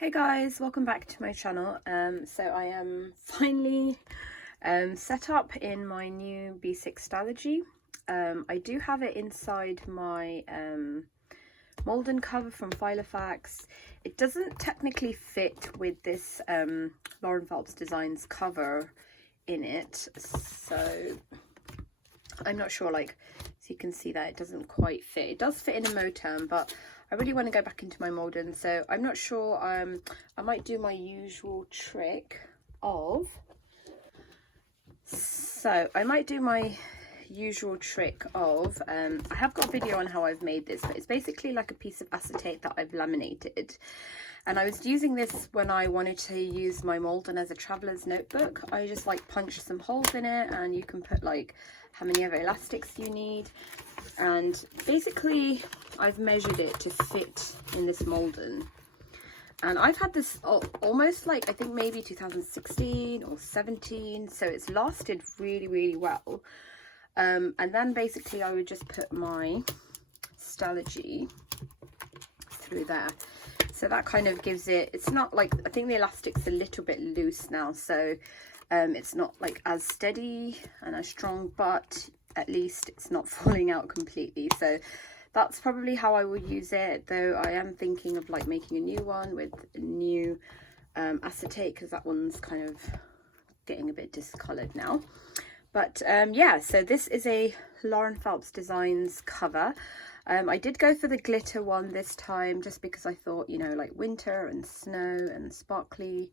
Hey guys, welcome back to my channel. So I am finally set up in my new B6 Stalogy. I do have it inside my Malden cover from Filofax. It doesn't technically fit with this Lauren Phelps Designs cover in it, so I'm not sure, like, so you can see that it doesn't quite fit. It does fit in a Moterm, but I really want to go back into my Malden, so I'm not sure. I might do my usual trick of, I have got a video on how I've made this, but it's basically like a piece of acetate that I've laminated. And I was using this when I wanted to use my Malden as a traveler's notebook. I just like punched some holes in it, and you can put like how many ever elastics you need. And basically I've measured it to fit in this Malden. And I've had this almost like, I think maybe 2016 or 17. So it's lasted really, really well. And then basically I would just put my Stalogy through there. So that kind of gives it, it's not like, I think the elastic's a little bit loose now, so it's not like as steady and as strong, but at least it's not falling out completely. So that's probably how I will use it, though I am thinking of like making a new one with a new acetate, because that one's kind of getting a bit discolored now. But yeah, so this is a Lauren Phelps Designs cover. I did go for the glitter one this time, just because I thought, you know, like winter and snow and sparkly,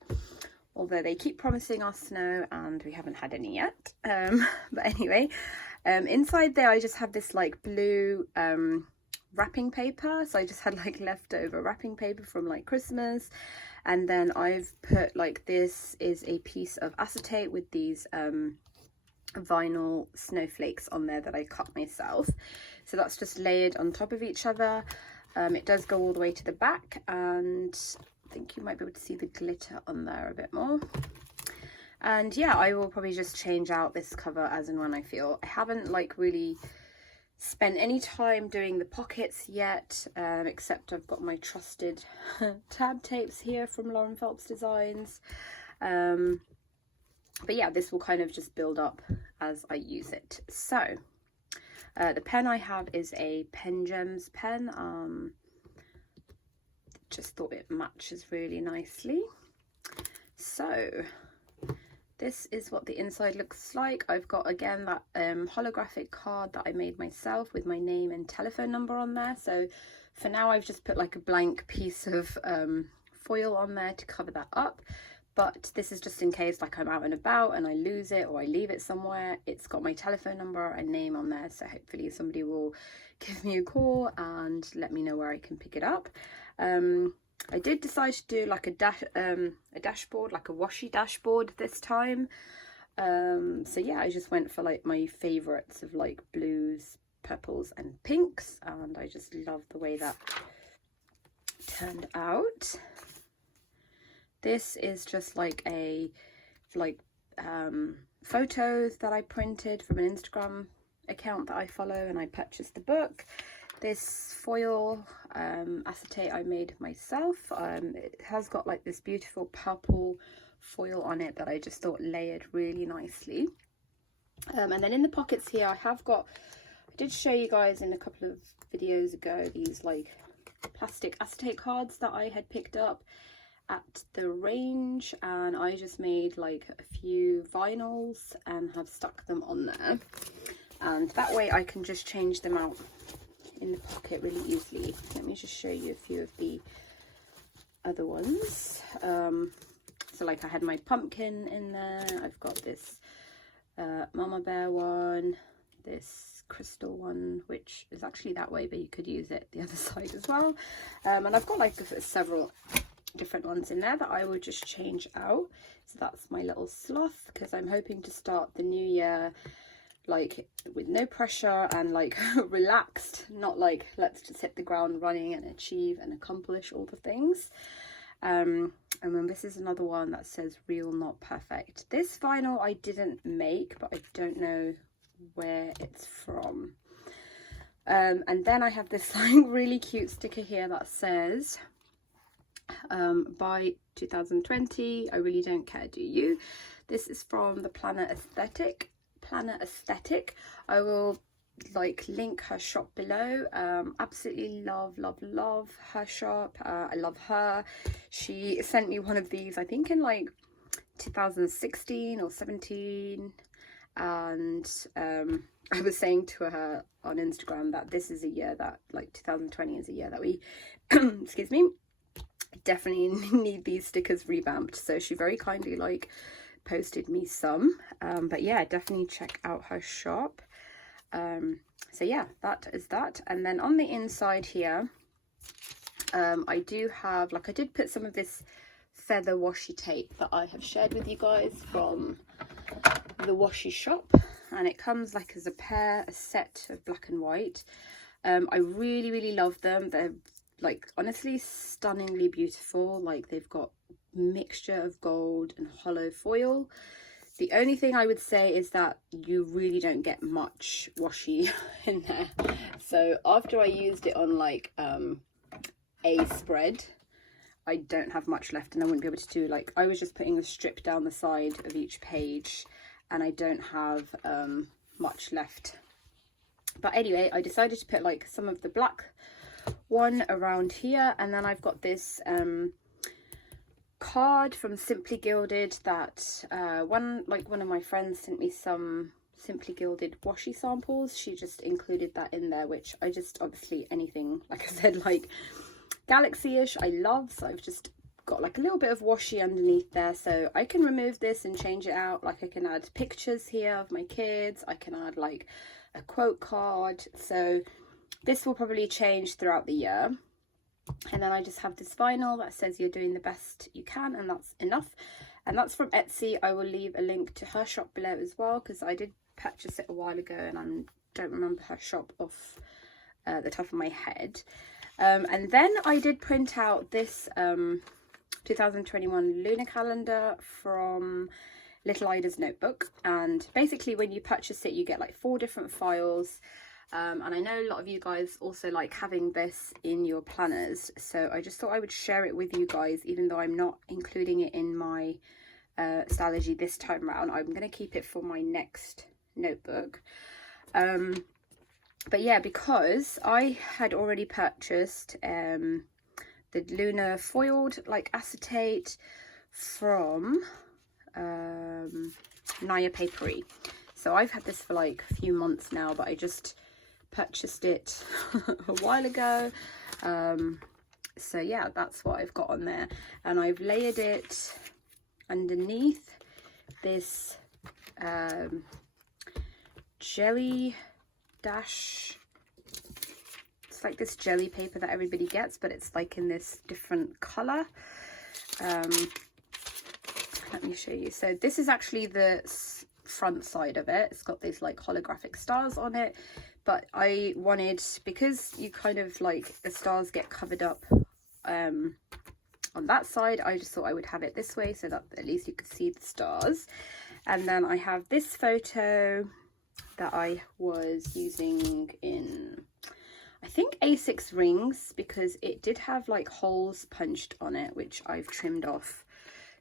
although they keep promising us snow and we haven't had any yet. But anyway, inside there I just have this like blue wrapping paper. So I just had like leftover wrapping paper from like Christmas. And then I've put like, this is a piece of acetate with these vinyl snowflakes on there that I cut myself. So that's just layered on top of each other. It does go all the way to the back, and I think you might be able to see the glitter on there a bit more. And yeah, I will probably just change out this cover as and when I feel. I haven't like really spent any time doing the pockets yet, except I've got my trusted tab tapes here from Lauren Phelps Designs. But yeah, this will kind of just build up as I use it. So the pen I have is a Pen Gems pen. Just thought it matches really nicely. So this is what the inside looks like. I've got, again, that holographic card that I made myself with my name and telephone number on there. So for now I've just put like a blank piece of foil on there to cover that up. But this is just in case like I'm out and about and I lose it or I leave it somewhere. It's got my telephone number and name on there, so hopefully somebody will give me a call and let me know where I can pick it up. I did decide to do like a dashboard, like a washi dashboard this time. So yeah, I just went for like my favorites of like blues, purples and pinks, and I just love the way that turned out. This is just like a photos that I printed from an Instagram account that I follow, and I purchased the book. This foil acetate I made myself. It has got like this beautiful purple foil on it that I just thought layered really nicely. And then in the pockets here I did show you guys in a couple of videos ago these like plastic acetate cards that I had picked up at the range, and I just made like a few vinyls and have stuck them on there, and that way I can just change them out in the pocket really easily. Let me just show you a few of the other ones. So like I had my pumpkin in there, I've got this mama bear one, this crystal one, which is actually that way, but you could use it the other side as well. And I've got like several different ones in there that I would just change out. So that's my little sloth, because I'm hoping to start the new year like with no pressure and like relaxed, not like let's just hit the ground running and achieve and accomplish all the things. And then this is another one that says real not perfect. This vinyl I didn't make, but I don't know where it's from. And then I have this like really cute sticker here that says by 2020. I really don't care, do you? This is from the Planner Aesthetic. I will like link her shop below. Absolutely love her shop. I love her. She sent me one of these, I think in like 2016 or 17, and I was saying to her on Instagram that this is a year that, like 2020 is a year that we excuse me, definitely need these stickers revamped. So she very kindly like posted me some, but yeah, definitely check out her shop. So yeah, that is that. And then on the inside here, I do have, like, I did put some of this feather washi tape that I have shared with you guys from the washi shop, and it comes like as a set of black and white. I really love them. They're like honestly stunningly beautiful. Like, they've got mixture of gold and hollow foil. The only thing I would say is that you really don't get much washi in there. So after I used it on like a spread, I don't have much left, and I wouldn't be able to do, like, I was just putting a strip down the side of each page, and I don't have much left. But anyway, I decided to put like some of the black one around here, and then I've got this card from Simply Gilded that one of my friends sent me some Simply Gilded washi samples. She just included that in there, which I just, obviously anything, like I said, like galaxy-ish I love. So I've just got like a little bit of washi underneath there, so I can remove this and change it out. Like, I can add pictures here of my kids, I can add like a quote card. So this will probably change throughout the year. And then I just have this vinyl that says you're doing the best you can, and that's enough. And that's from Etsy. I will leave a link to her shop below as well, because I did purchase it a while ago and I don't remember her shop off the top of my head. And then I did print out this 2021 lunar calendar from Little Ida's notebook, and basically when you purchase it you get like 4 different files. And I know a lot of you guys also like having this in your planners, so I just thought I would share it with you guys, even though I'm not including it in my Stalogy this time around. I'm going to keep it for my next notebook. But yeah, because I had already purchased the lunar foiled like acetate from Naya Papery. So I've had this for like a few months now, but I just purchased it a while ago. So yeah, that's what I've got on there, and I've layered it underneath this jelly dash. It's like this jelly paper that everybody gets, but it's like in this different color. Let me show you. So this is actually the front side of it. It's got these like holographic stars on it, but I wanted, because you kind of like, the stars get covered up on that side, I just thought I would have it this way so that at least you could see the stars. And then I have this photo that I was using in, I think, A6 rings, because it did have like holes punched on it, which I've trimmed off.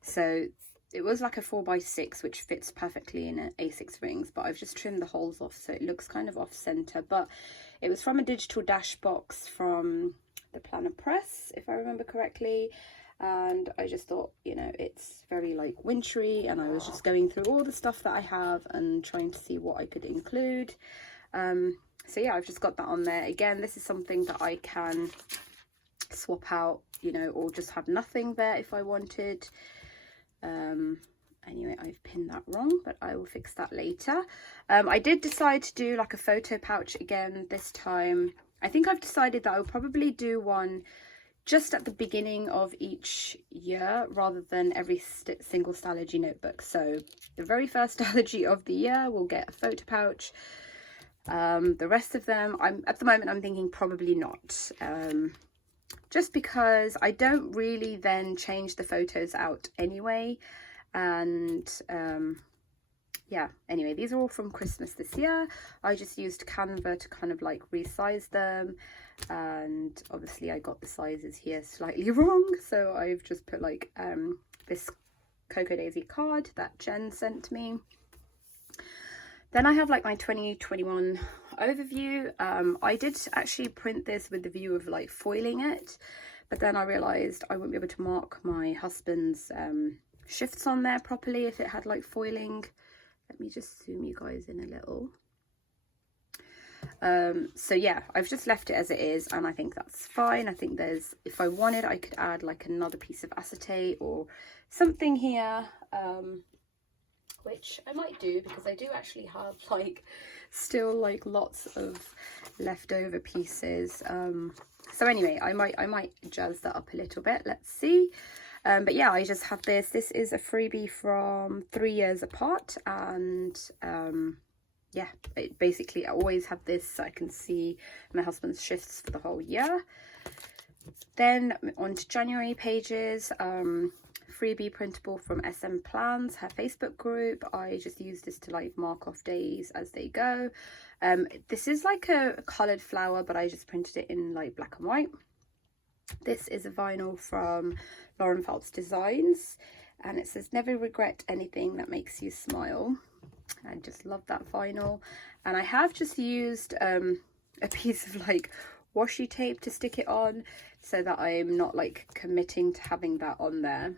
So it was like a 4x6, which fits perfectly in an A6 rings, but I've just trimmed the holes off so it looks kind of off center. But it was from a digital dash box from the Planner Press, if I remember correctly. And I just thought, you know, it's very like wintry, and I was just going through all the stuff that I have and trying to see what I could include. So yeah, I've just got that on there. Again, this is something that I can swap out, you know, or just have nothing there if I wanted. Anyway, I've pinned that wrong, but I will fix that later. I did decide to do like a photo pouch again this time. I think I've decided that I'll probably do one just at the beginning of each year rather than every single Stalogy notebook. So the very first Stalogy of the year will get a photo pouch. The rest of them, at the moment I'm thinking probably not. Just because I don't really then change the photos out anyway. And yeah, anyway, these are all from Christmas this year. I just used Canva to kind of like resize them. and obviously I got the sizes here slightly wrong, so I've just put like this Cocoa Daisy card that Jen sent me. Then I have like my 2021 overview. I did actually print this with the view of like foiling it, but then I realized I wouldn't be able to mark my husband's shifts on there properly if it had like foiling. Let me just zoom you guys in a little. So yeah, I've just left it as it is, and I think that's fine. I think there's, if I wanted, I could add like another piece of acetate or something here, which I might do, because I do actually have like still like lots of leftover pieces. So anyway, I might jazz that up a little bit. Let's see. But yeah, I just have this. This is a freebie from 3 Years Apart, and yeah, basically I always have this so I can see my husband's shifts for the whole year. Then on to January pages, freebie printable from SM Plans, her Facebook group. I just use this to like mark off days as they go. This is like a coloured flower, but I just printed it in like black and white. This is a vinyl from Lauren Phelps Designs, and it says never regret anything that makes you smile. I just love that vinyl. And I have just used a piece of like washi tape to stick it on, so that I'm not like committing to having that on there.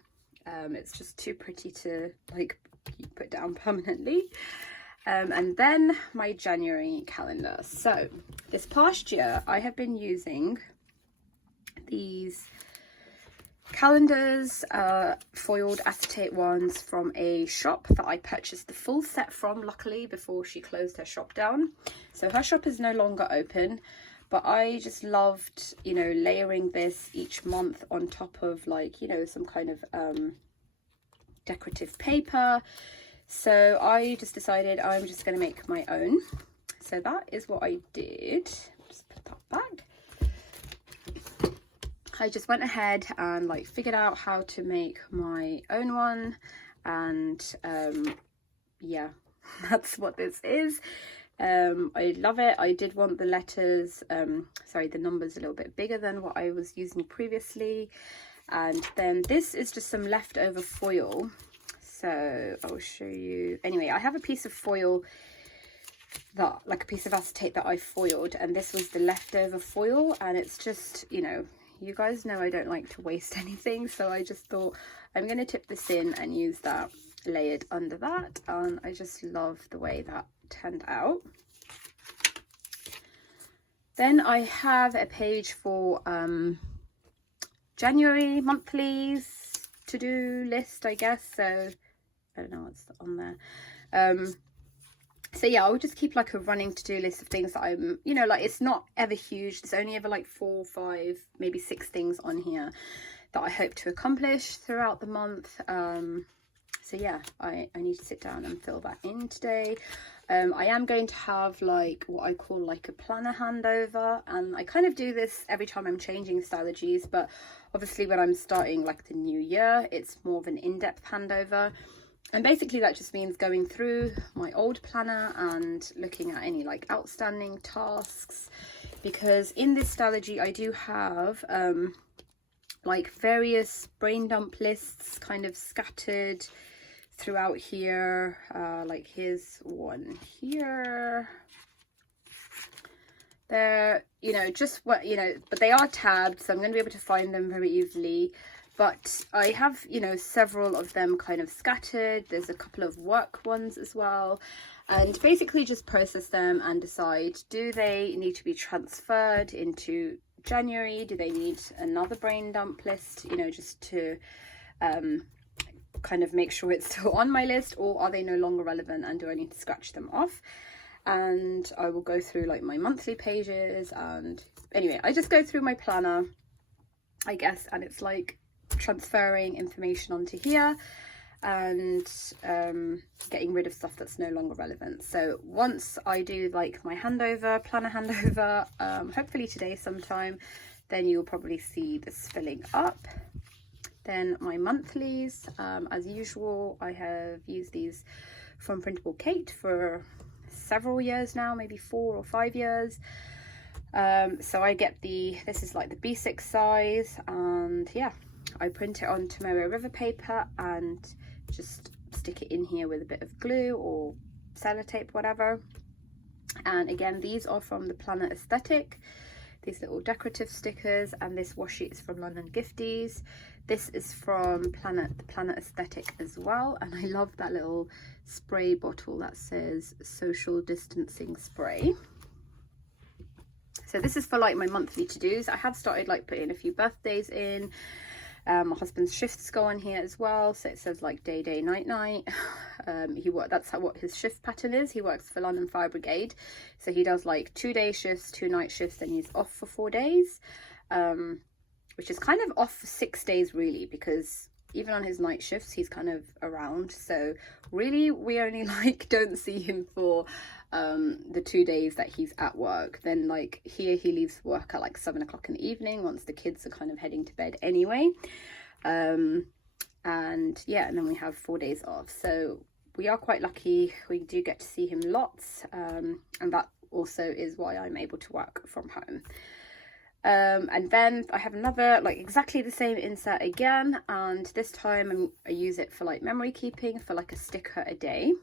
It's just too pretty to like put down permanently. And then my January calendar. So this past year I have been using these calendars, foiled acetate ones from a shop that I purchased the full set from, luckily, before she closed her shop down. So her shop is no longer open, but I just loved, you know, layering this each month on top of like, you know, some kind of decorative paper. So I just decided I'm just going to make my own. So that is what I did. Just put that back. I just went ahead and like figured out how to make my own one, and yeah, that's what this is. I love it. I did want the letters, sorry, the numbers a little bit bigger than what I was using previously. And then this is just some leftover foil, so I'll show you. Anyway, I have a piece of foil, that like a piece of acetate that I foiled, and this was the leftover foil, and it's just, you know, you guys know I don't like to waste anything, so I just thought I'm going to tip this in and use that layered under that, and I just love the way that turned out. Then I have a page for January monthlies to-do list, I guess, so I don't know what's on there. So yeah, I'll just keep like a running to-do list of things that I'm, you know, like it's not ever huge. There's only ever like 4, 5, maybe 6 things on here that I hope to accomplish throughout the month. So yeah, I need to sit down and fill that in today. I am going to have like what I call like a planner handover, and I kind of do this every time I'm changing Stalogies, but obviously when I'm starting like the new year, it's more of an in-depth handover. And basically that just means going through my old planner and looking at any like outstanding tasks, because in this Stalogy I do have like various brain dump lists kind of scattered throughout here. Like here's one here. They're, you know, just what, you know, but they are tabbed, so I'm going to be able to find them very easily. But I have, you know, several of them kind of scattered. There's a couple of work ones as well. And basically just process them and decide, do they need to be transferred into January? Do they need another brain dump list, you know, just to kind of make sure it's still on my list, or are they no longer relevant and do I need to scratch them off? And I will go through like my monthly pages, and anyway, I just go through my planner, I guess, and it's like transferring information onto here and getting rid of stuff that's no longer relevant. So once I do like my handover, planner handover, hopefully today sometime, then you'll probably see this filling up. Then my monthlies, as usual, I have used these from Printable Kate for several years now, maybe 4 or 5 years. So I get this is like the B6 size, and yeah, I print it on Tomoe River paper and just stick it in here with a bit of glue or sellotape, whatever. And again, these are from the Planet Aesthetic, these little decorative stickers, and this washi is from London Gifties. This is from the Planet Aesthetic as well, and I love that little spray bottle that says social distancing spray. So this is for like my monthly to-dos. I have started like putting a few birthdays in. My husband's shifts go on here as well, so it says like day, night. That's what his shift pattern is. He works for London Fire Brigade, so he does like 2-day shifts, 2-night shifts, then he's off for 4 days, which is kind of off for 6 days really, because even on his night shifts he's kind of around. So really we only like don't see him for the 2 days that he's at work. Then like here he leaves work at like 7 o'clock in the evening once the kids are kind of heading to bed anyway, and yeah, and then we have 4 days off, so we are quite lucky. We do get to see him lots, and that also is why I'm able to work from home. And then I have another like exactly the same insert again, and this time I use it for like memory keeping, for like a sticker a day.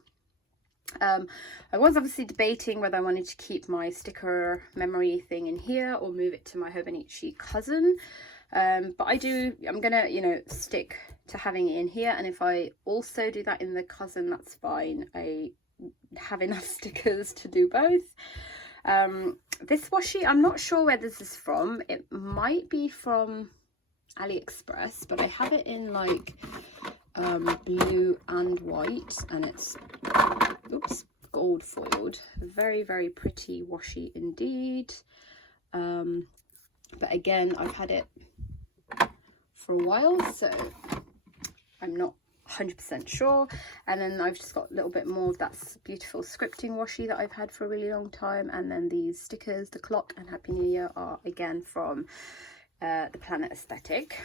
I was obviously debating whether I wanted to keep my sticker memory thing in here or move it to my Hobonichi cousin, but I'm gonna, you know, stick to having it in here, and if I also do that in the cousin, that's fine. I have enough stickers to do both. This washi, I'm not sure where this is from. It might be from AliExpress, but I have it in like blue and white, and it's gold foiled. Very, very pretty washi indeed. But again, I've had it for a while, so I'm not 100% sure. And then I've just got a little bit more of that beautiful scripting washi that I've had for a really long time, and then these stickers, the clock and Happy New Year, are again from the Planet Aesthetic.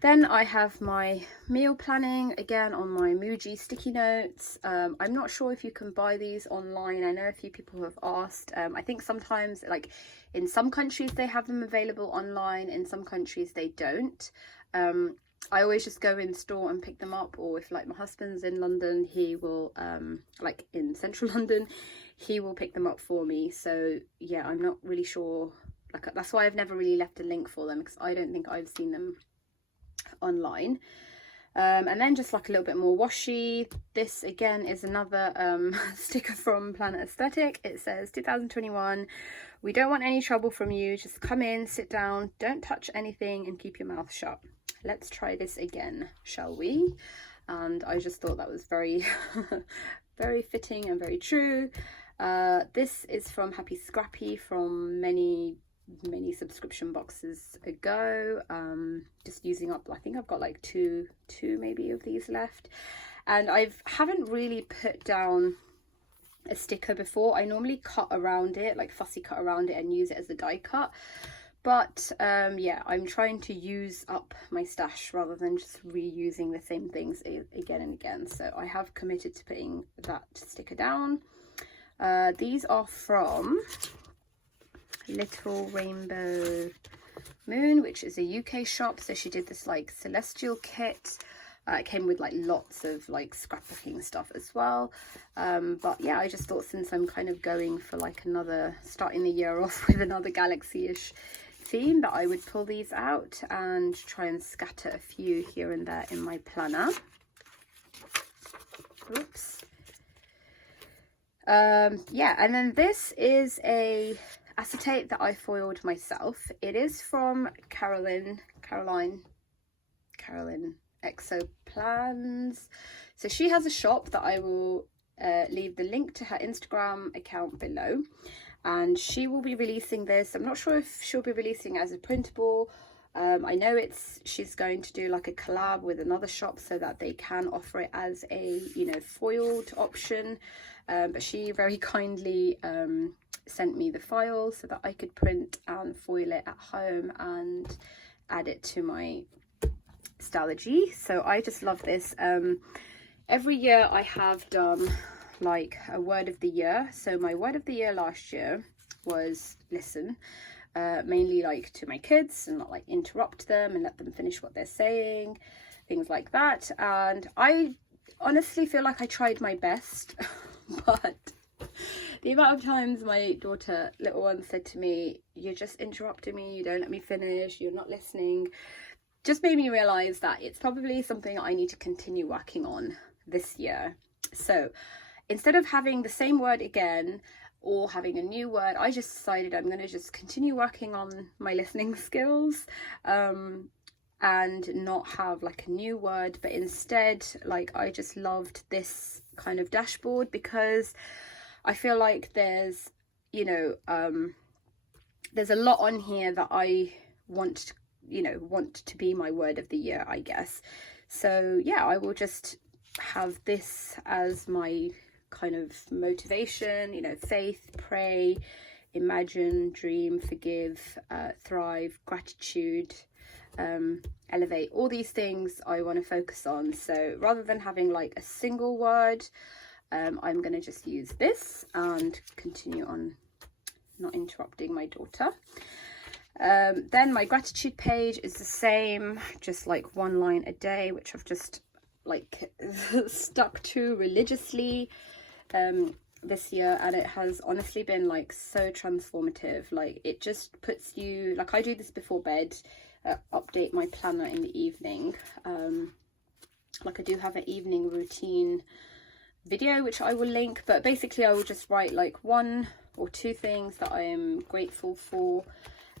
Then I have my meal planning, again on my Muji sticky notes. I'm not sure if you can buy these online. I know a few people have asked. I think sometimes, like in some countries they have them available online, in some countries they don't. I always just go in store and pick them up, or if like my husband's in London, he will, like in central London, he will pick them up for me. So yeah, I'm not really sure. Like that's why I've never really left a link for them, because I don't think I've seen them online. And then just like a little bit more washi. This again is another sticker from Planet Aesthetic. It says 2021, we don't want any trouble from you, just come in, sit down, don't touch anything and keep your mouth shut. Let's try this again, shall we? And I just thought that was very very fitting and very true. This is from Happy Scrappy from many subscription boxes ago. Just using up, I think I've got like two maybe of these left, and I haven't really put down a sticker before. I normally cut around it, like fussy cut around it, and use it as a die cut, but yeah, I'm trying to use up my stash rather than just reusing the same things again and again. So I have committed to putting that sticker down. These are from Little Rainbow Moon, which is a UK shop. So she did this like celestial kit. It came with like lots of like scrapbooking stuff as well. But yeah, I just thought, since I'm kind of going for like starting the year off with another galaxy-ish theme, that I would pull these out and try and scatter a few here and there in my planner. Oops. Yeah, and then this is a acetate that I foiled myself. It is from Caroline Exoplans. So she has a shop that I will leave the link to her Instagram account below, and she will be releasing this. I'm not sure if she'll be releasing it as a printable. I know she's going to do like a collab with another shop so that they can offer it as a, you know, foiled option. But she very kindly sent me the file so that I could print and foil it at home and add it to my Stalogy. So I just love this. Every year I have done like a word of the year. So my word of the year last year was listen, mainly like to my kids and not like interrupt them and let them finish what they're saying, things like that. And I honestly feel like I tried my best, but the amount of times my daughter, little one, said to me, "You're just interrupting me, you don't let me finish, you're not listening," just made me realize that it's probably something I need to continue working on this year. So instead of having the same word again or having a new word, I just decided I'm going to just continue working on my listening skills, and not have like a new word, but instead, like, I just loved this kind of dashboard because I feel like there's, you know, there's a lot on here that I want to be my word of the year, I guess. So yeah, I will just have this as my kind of motivation, you know, faith, pray, imagine, dream, forgive, thrive, gratitude, elevate, all these things I want to focus on. So rather than having like a single word, I'm going to just use this and continue on not interrupting my daughter. Then my gratitude page is the same, just like one line a day, which I've just like stuck to religiously this year, and it has honestly been like so transformative. Like, it just puts you, like, I do this before bed, update my planner in the evening. Like, I do have an evening routine video which I will link, but basically I will just write like 1 or 2 things that I am grateful for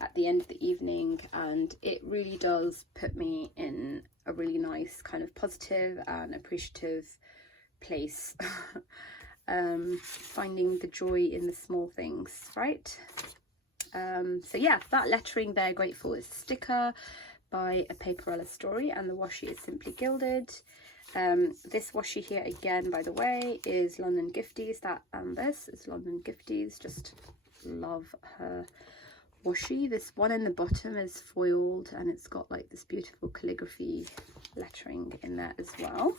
at the end of the evening, and it really does put me in a really nice kind of positive and appreciative place. Finding the joy in the small things, right? So yeah, that lettering there, grateful, is sticker by A Paperella Story, and the washi is Simply Gilded. This washi here, again, by the way, is London Gifties. This is London Gifties. Just love her washi. This one in the bottom is foiled, and it's got like this beautiful calligraphy lettering in there as well.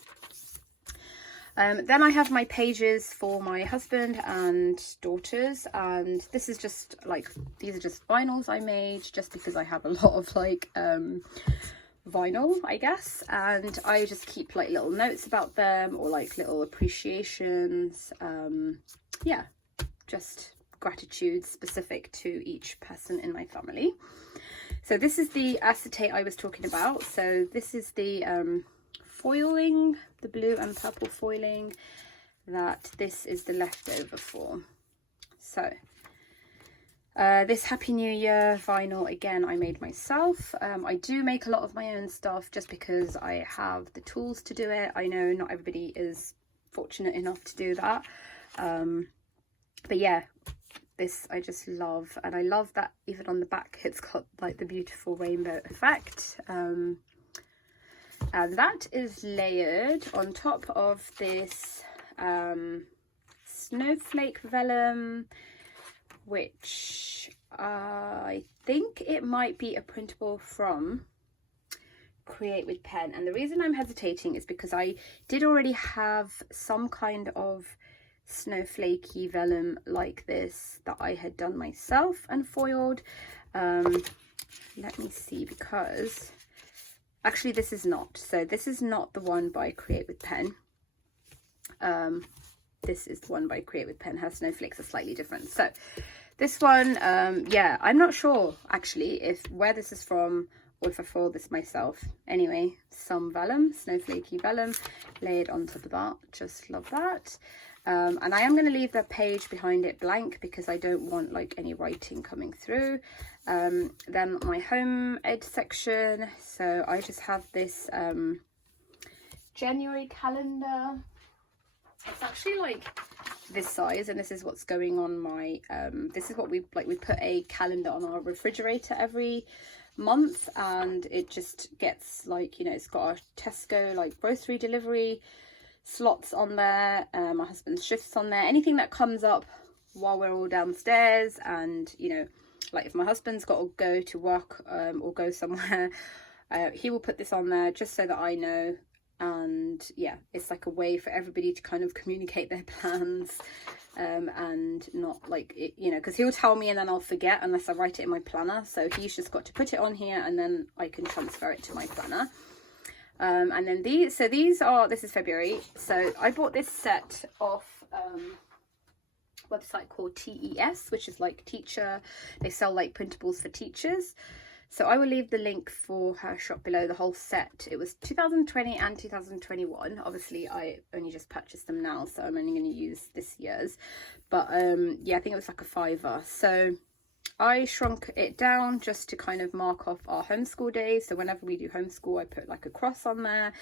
Then I have my pages for my husband and daughters, and this is just like, these are just vinyls I made just because I have a lot of like vinyl, I guess, and I just keep like little notes about them or like little appreciations. Yeah, just gratitude specific to each person in my family. So this is the acetate I was talking about. So this is the foiling, the blue and purple foiling that this is the leftover for. So this Happy New Year vinyl, again, I made myself. I do make a lot of my own stuff just because I have the tools to do it. I know not everybody is fortunate enough to do that, but yeah, this I just love, and I love that even on the back it's got like the beautiful rainbow effect. And that is layered on top of this snowflake vellum, which I think it might be a printable from Create with Pen. And the reason I'm hesitating is because I did already have some kind of snowflakey vellum like this that I had done myself and foiled. Let me see, because actually this is not. So this is not the one by Create with Pen. This is the one by Create with Pen. Her snowflakes are slightly different. So this one, yeah, I'm not sure actually if where this is from or if I foiled this myself. Anyway, some vellum, snowflakey vellum layered on top of that. Just love that. And I am going to leave the page behind it blank because I don't want like any writing coming through. Then my home ed section. So I just have this January calendar. It's actually like this size, and this is what's going on my this is what we put a calendar on our refrigerator every month, and it just gets like, you know, it's got a Tesco like grocery delivery slots on there, my husband's shifts on there, anything that comes up while we're all downstairs. And you know, like if my husband's got to go to work or go somewhere, he will put this on there just so that I know and yeah, it's like a way for everybody to kind of communicate their plans, and not like it, you know, because he'll tell me and then I'll forget unless I write it in my planner. So he's just got to put it on here and then I can transfer it to my planner. And then these are, this is February, so I bought this set off website called TES, which is like teacher, they sell like printables for teachers. So I will leave the link for her shop below, the whole set. It was 2020 and 2021. Obviously I only just purchased them now, so I'm only going to use this year's, but yeah, I think it was like a £5. So I shrunk it down just to kind of mark off our homeschool days. So whenever we do homeschool, I put like a cross on there,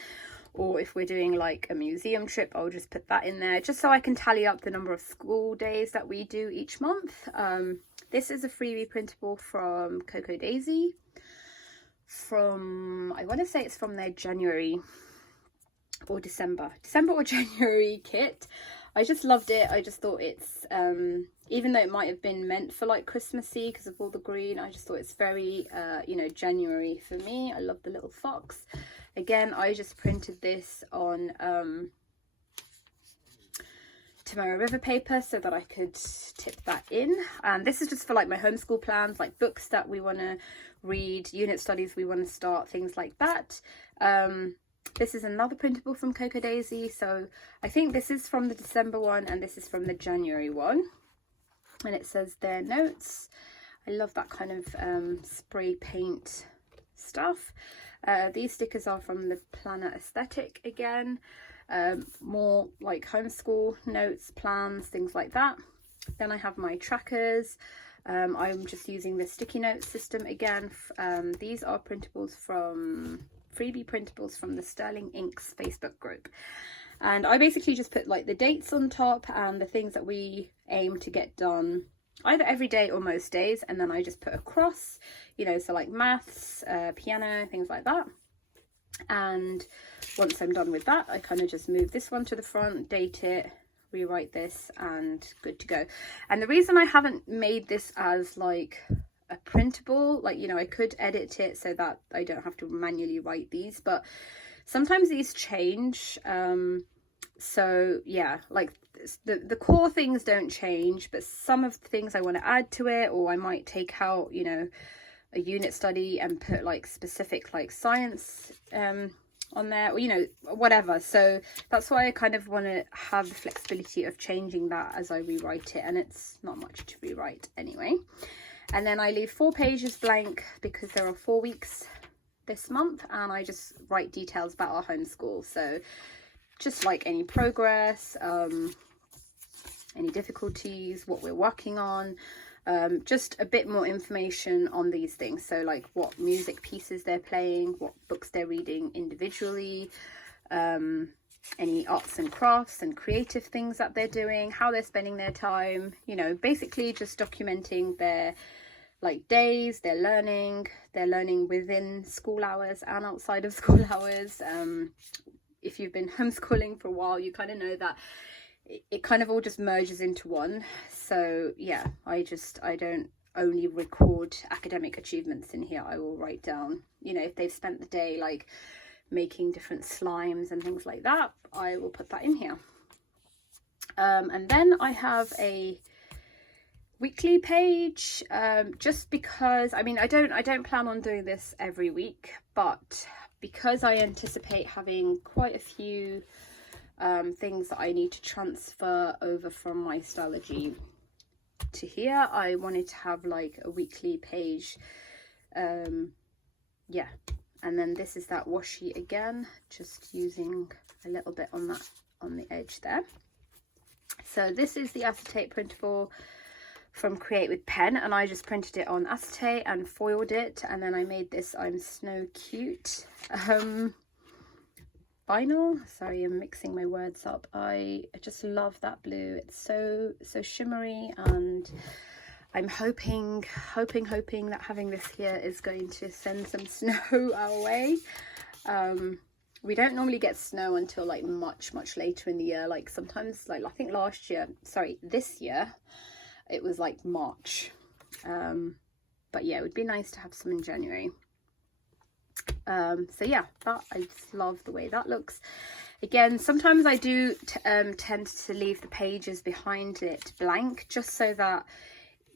or if we're doing like a museum trip, I'll just put that in there, just so I can tally up the number of school days that we do each month. This is a freebie printable from Coco Daisy, from, I want to say it's from their January or December or January kit. I just loved it. I just thought it's, even though it might have been meant for like Christmassy because of all the green, I just thought it's very, you know, January for me. I love the little fox. Again, I just printed this on Tomorrow River paper so that I could tip that in. And this is just for like my homeschool plans, like books that we want to read, unit studies we want to start, things like that. This is another printable from Coco Daisy. So I think this is from the December one and this is from the January one. And it says their notes. I love that kind of spray paint stuff. These stickers are from the Planner Aesthetic again. More like homeschool notes, plans, things like that. Then I have my trackers. I'm just using the sticky note system again. These are printables from, freebie printables from the Sterling Inks Facebook group. And I basically just put like the dates on top and the things that we aim to get done either every day or most days. And then I just put a cross, you know, so like maths, piano, things like that. And once I'm done with that, I kind of just move this one to the front, date it, rewrite this, and good to go. And the reason I haven't made this as like a printable, like, you know, I could edit it so that I don't have to manually write these, but sometimes these change. So yeah, like the core things don't change, but some of the things I want to add to it, or I might take out, you know, a unit study and put like specific like science on there, or, you know, whatever. So that's why I kind of want to have the flexibility of changing that as I rewrite it, and it's not much to rewrite anyway. And then I leave 4 pages blank because there are 4 weeks this month, and I just write details about our homeschool. So just like any progress, any difficulties, what we're working on, just a bit more information on these things. So like what music pieces they're playing, what books they're reading individually, any arts and crafts and creative things that they're doing, how they're spending their time, you know, basically just documenting their like days, their learning within school hours and outside of school hours. If you've been homeschooling for a while, you kind of know that it kind of all just merges into one. So yeah, I don't only record academic achievements in here. I will write down, you know, if they've spent the day like making different slimes and things like that, I will put that in here. And then I have a weekly page, just because, I mean, I don't plan on doing this every week, but because I anticipate having quite a few things that I need to transfer over from my Stalogy to here, I wanted to have like a weekly page. Yeah, and then this is that washi again, just using a little bit on that, on the edge there. So this is the acetate printable from Create with Pen, and I just printed it on acetate and foiled it, and then I made this I'm Snow Cute vinyl. Sorry, I'm mixing my words up. I just love that blue. It's so shimmery, and I'm hoping that having this here is going to send some snow our way. We don't normally get snow until like much later in the year. Like sometimes, like I think this year it was like March. But yeah, it would be nice to have some in January. So yeah, that I just love the way that looks. Again, sometimes I do tend to leave the pages behind it blank, just so that,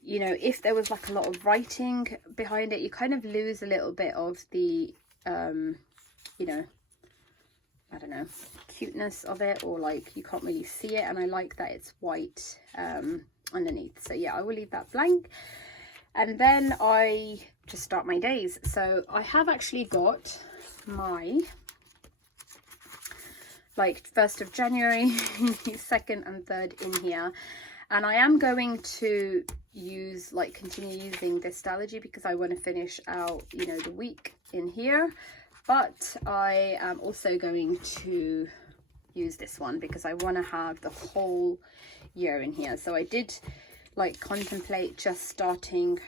you know, if there was like a lot of writing behind it, you kind of lose a little bit of the, you know, I don't know, cuteness of it, or like you can't really see it. And I like that it's white underneath. So yeah, I will leave that blank. And then I just start my days. So I have actually got my like 1st of January, 2nd and 3rd in here. And I am going to use, like, continue using this Stalogy because I want to finish out, you know, the week in here. But I am also going to use this one because I want to have the whole year in here. So I did, like, contemplate just starting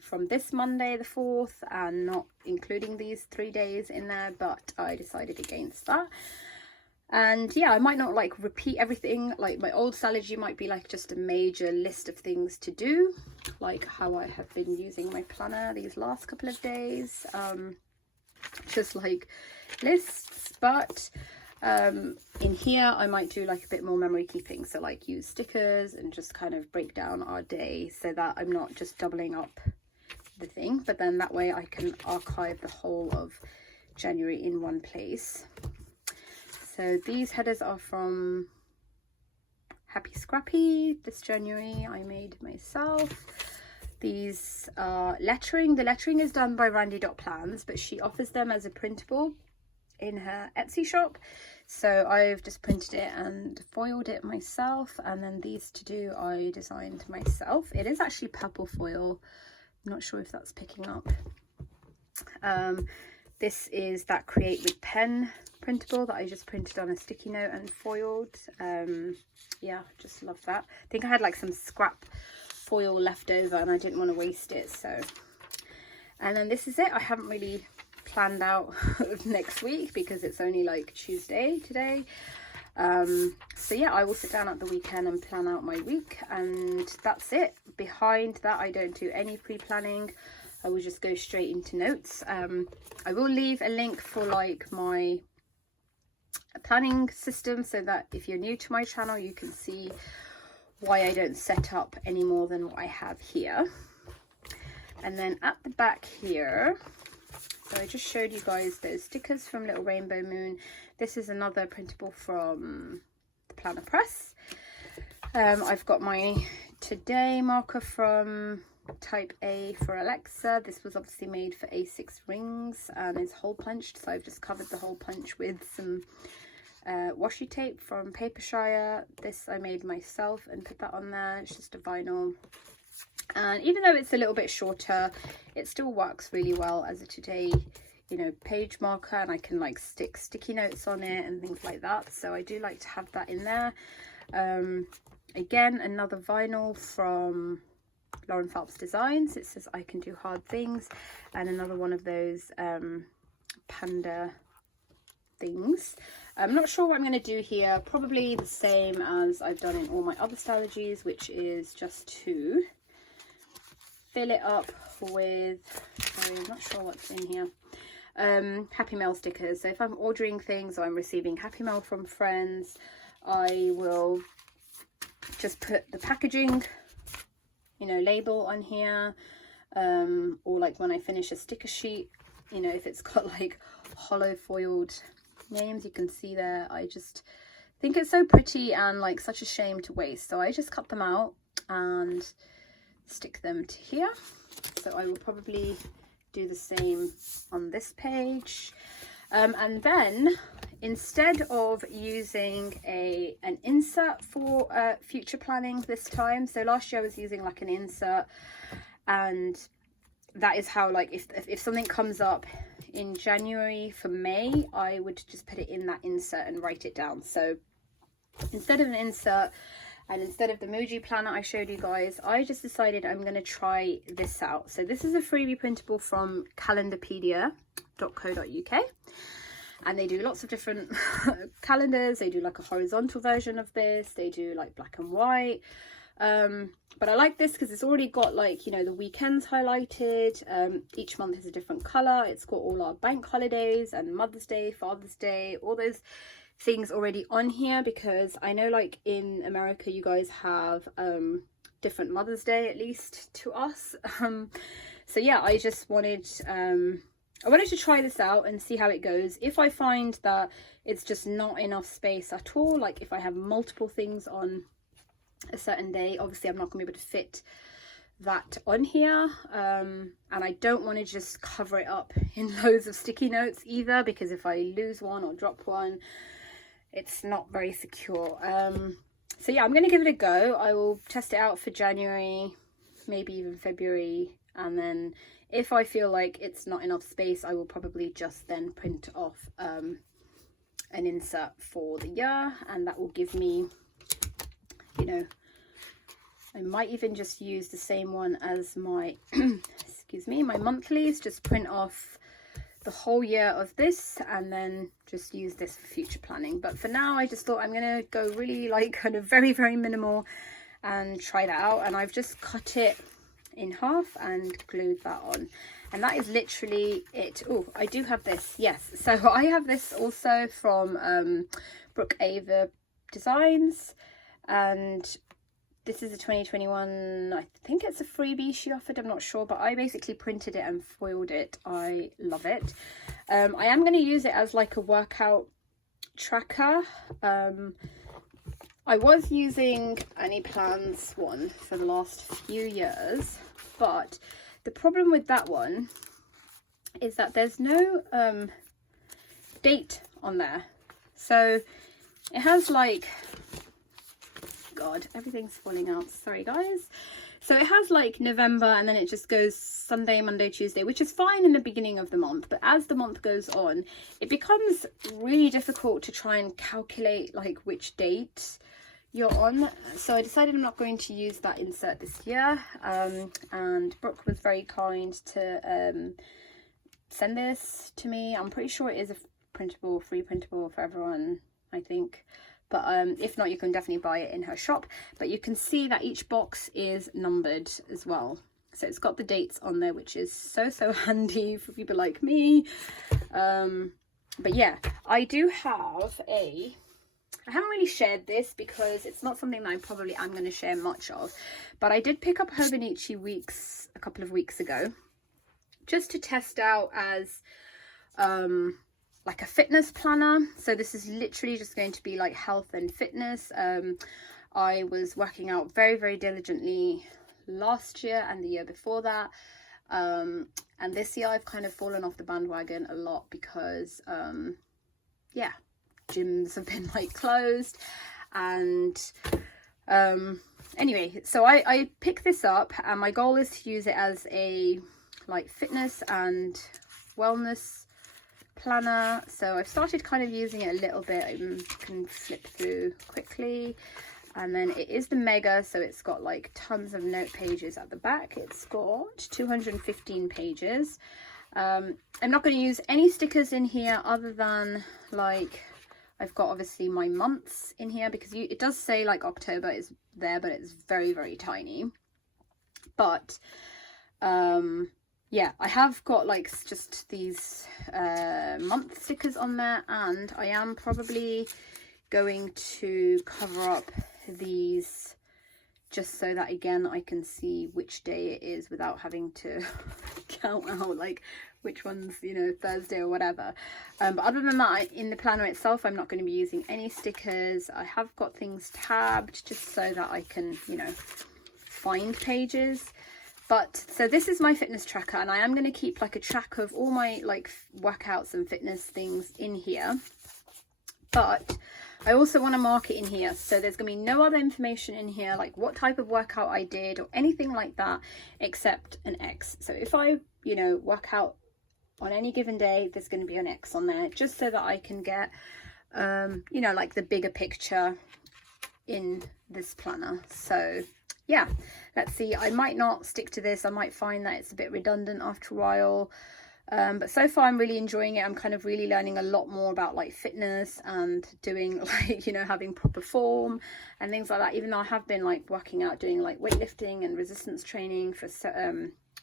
from this Monday the 4th and not including these 3 days in there, but I decided against that. And yeah, I might not like repeat everything. Like my old Stalogy might be like just a major list of things to do, like how I have been using my planner these last couple of days, just like lists. But in here I might do like a bit more memory keeping, so like use stickers and just kind of break down our day so that I'm not just doubling up the thing, but then that way I can archive the whole of January in one place. So these headers are from Happy Scrappy. This January I made myself. These are lettering. The lettering is done by Randy.plans, but she offers them as a printable in her Etsy shop. So I've just printed it and foiled it myself. And then these to do I designed myself. It is actually purple foil. I'm not sure if that's picking up. This is that Create with Pen printable that I just printed on a sticky note and foiled. Yeah, just love that. I think I had like some scrap foil left over and I didn't want to waste it, so. And then this is it. I haven't really planned out next week because it's only like Tuesday today. So yeah, I will sit down at the weekend and plan out my week, and that's it. Behind that I don't do any pre-planning. I will just go straight into notes. I will leave a link for like my planning system so that if you're new to my channel you can see why I don't set up any more than what I have here. And then at the back here, so I just showed you guys those stickers from Little Rainbow Moon. This is another printable from the Planner Press. I've got my today marker from Type A for Alexa. This was obviously made for A6 rings and is hole punched, so I've just covered the hole punch with some washi tape from Papershire. This I made myself and put that on there. It's just a vinyl, and even though it's a little bit shorter, it still works really well as a today, you know, page marker, and I can like stick sticky notes on it and things like that. So I do like to have that in there. Again, another vinyl from Lauren Phelps Designs. It says I can do hard things, and another one of those panda things. I'm not sure what I'm going to do here. Probably the same as I've done in all my other Stalogies, which is just to fill it up with, sorry, I'm not sure what's in here, Happy Mail stickers. So if I'm ordering things or I'm receiving Happy Mail from friends, I will just put the packaging, you know, label on here, or like when I finish a sticker sheet, you know, if it's got like hollow foiled names, you can see there. I just think it's so pretty and like such a shame to waste, so I just cut them out and stick them to here. So I will probably do the same on this page. And then instead of using an insert for future planning this time, so last year I was using like an insert, and that is how, like, if something comes up in January for May, I would just put it in that insert and write it down. So instead of an insert and instead of the Muji planner I showed you guys, I just decided I'm going to try this out. So this is a freebie printable from calendarpedia.co.uk, and they do lots of different calendars. They do like a horizontal version of this, they do like black and white, But I like this because it's already got like, you know, the weekends highlighted. Each month is a different color. It's got all our bank holidays and Mother's Day, Father's Day, all those things already on here, because I know like in America you guys have different Mother's Day, at least to us. So yeah, I just wanted to try this out and see how it goes. If I find that it's just not enough space at all, like if I have multiple things on a certain day, obviously I'm not going to be able to fit that on here, and I don't want to just cover it up in loads of sticky notes either, because if I lose one or drop one, it's not very secure. So yeah, I'm going to give it a go. I will test it out for January, maybe even February, and then if I feel like it's not enough space, I will probably just then print off an insert for the year, and that will give me, you know, I might even just use the same one as my excuse me, my monthlies, just print off the whole year of this and then just use this for future planning. But for now, I just thought I'm gonna go really like kind of very minimal and try that out. And I've just cut it in half and glued that on, and that is literally it. Oh, I do have this, yes, so I have this also from Brooke Ava Designs, and this is a 2021, I think it's a freebie she offered, I'm not sure, but I basically printed it and foiled it. I love it. I am going to use it as like a workout tracker. I was using Annie Plan's one for the last few years, but the problem with that one is that there's no date on there. So it has like, God, everything's falling out, sorry guys. So it has like November, and then it just goes Sunday, Monday, Tuesday, which is fine in the beginning of the month, but as the month goes on, it becomes really difficult to try and calculate like which date you're on. So I decided I'm not going to use that insert this year, and Brooke was very kind to send this to me. I'm pretty sure it is a printable, free printable for everyone, I think. But if not, you can definitely buy it in her shop. But you can see that each box is numbered as well. So it's got the dates on there, which is so handy for people like me. But yeah, I do have I haven't really shared this because it's not something that I probably am going to share much of. But I did pick up Hobonichi Weeks a couple of weeks ago, just to test out as like a fitness planner. So this is literally just going to be like health and fitness. I was working out very diligently last year and the year before that, and this year I've kind of fallen off the bandwagon a lot because yeah, gyms have been like closed, and anyway, so I picked this up, and my goal is to use it as a like fitness and wellness planner. So I've started kind of using it a little bit. I can flip through quickly, and then it is the mega, so it's got like tons of note pages at the back. It's got 215 pages. I'm not going to use any stickers in here other than like I've got obviously my months in here, because it does say like October is there, but it's very tiny. But yeah, I have got like just these month stickers on there, and I am probably going to cover up these just so that again I can see which day it is without having to count out like which one's, you know, Thursday or whatever. But other than that, in the planner itself, I'm not going to be using any stickers. I have got things tabbed just so that I can, you know, find pages. But so this is my fitness tracker, and I am going to keep like a track of all my like workouts and fitness things in here. But I also want to mark it in here, so there's going to be no other information in here like what type of workout I did or anything like that except an X. So if I, you know, work out on any given day, there's going to be an X on there, just so that I can get you know, like the bigger picture in this planner. So yeah, let's see. I might not stick to this. I might find that it's a bit redundant after a while. But so far I'm really enjoying it. I'm kind of really learning a lot more about like fitness and doing like, you know, having proper form and things like that, even though I have been like working out, doing like weightlifting and resistance training for at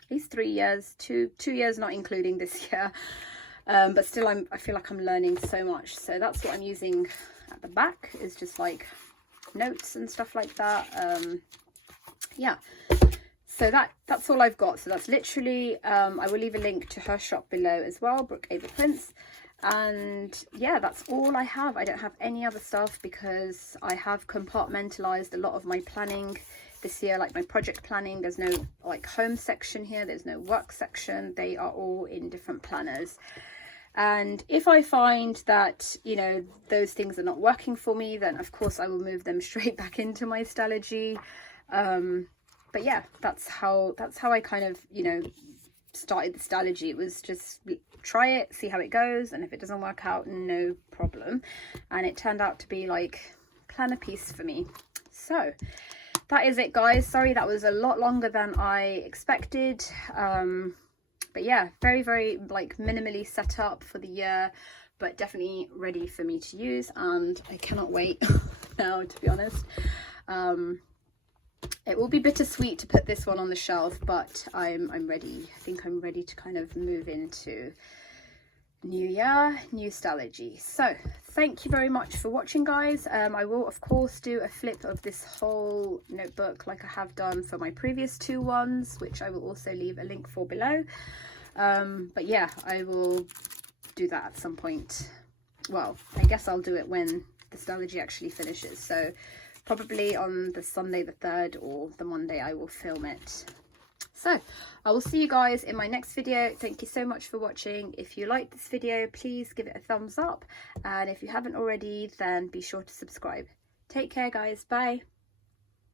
least 3 years, two years not including this year. But still I feel like I'm learning so much. So that's what I'm using at the back, is just like notes and stuff like that. Yeah, so that's all I've got. So that's literally I will leave a link to her shop below as well, Brooke Ava Prince. And yeah, that's all I have. I don't have any other stuff because I have compartmentalized a lot of my planning this year, like my project planning. There's no like home section here, there's no work section. They are all in different planners. And if I find that, you know, those things are not working for me, then of course I will move them straight back into my Stalogy. But yeah, that's how I kind of, you know, started the Stalogy. It was just try it, see how it goes, and if it doesn't work out, no problem. And it turned out to be like planner piece for me. So that is it, guys. Sorry, that was a lot longer than I expected. But yeah, very, very like minimally set up for the year, but definitely ready for me to use, and I cannot wait now, to be honest. It will be bittersweet to put this one on the shelf, but I'm ready. I think I'm ready to kind of move into new year, new Stalogy. So thank you very much for watching, guys. I will of course do a flip of this whole notebook like I have done for my previous 2 ones, which I will also leave a link for below. But yeah, I will do that at some point. Well, I guess I'll do it when the Stalogy actually finishes, so probably on the Sunday the 3rd or the Monday I will film it. So I will see you guys in my next video. Thank you so much for watching. If you like this video, please give it a thumbs up, and if you haven't already, then be sure to subscribe. Take care, guys. Bye.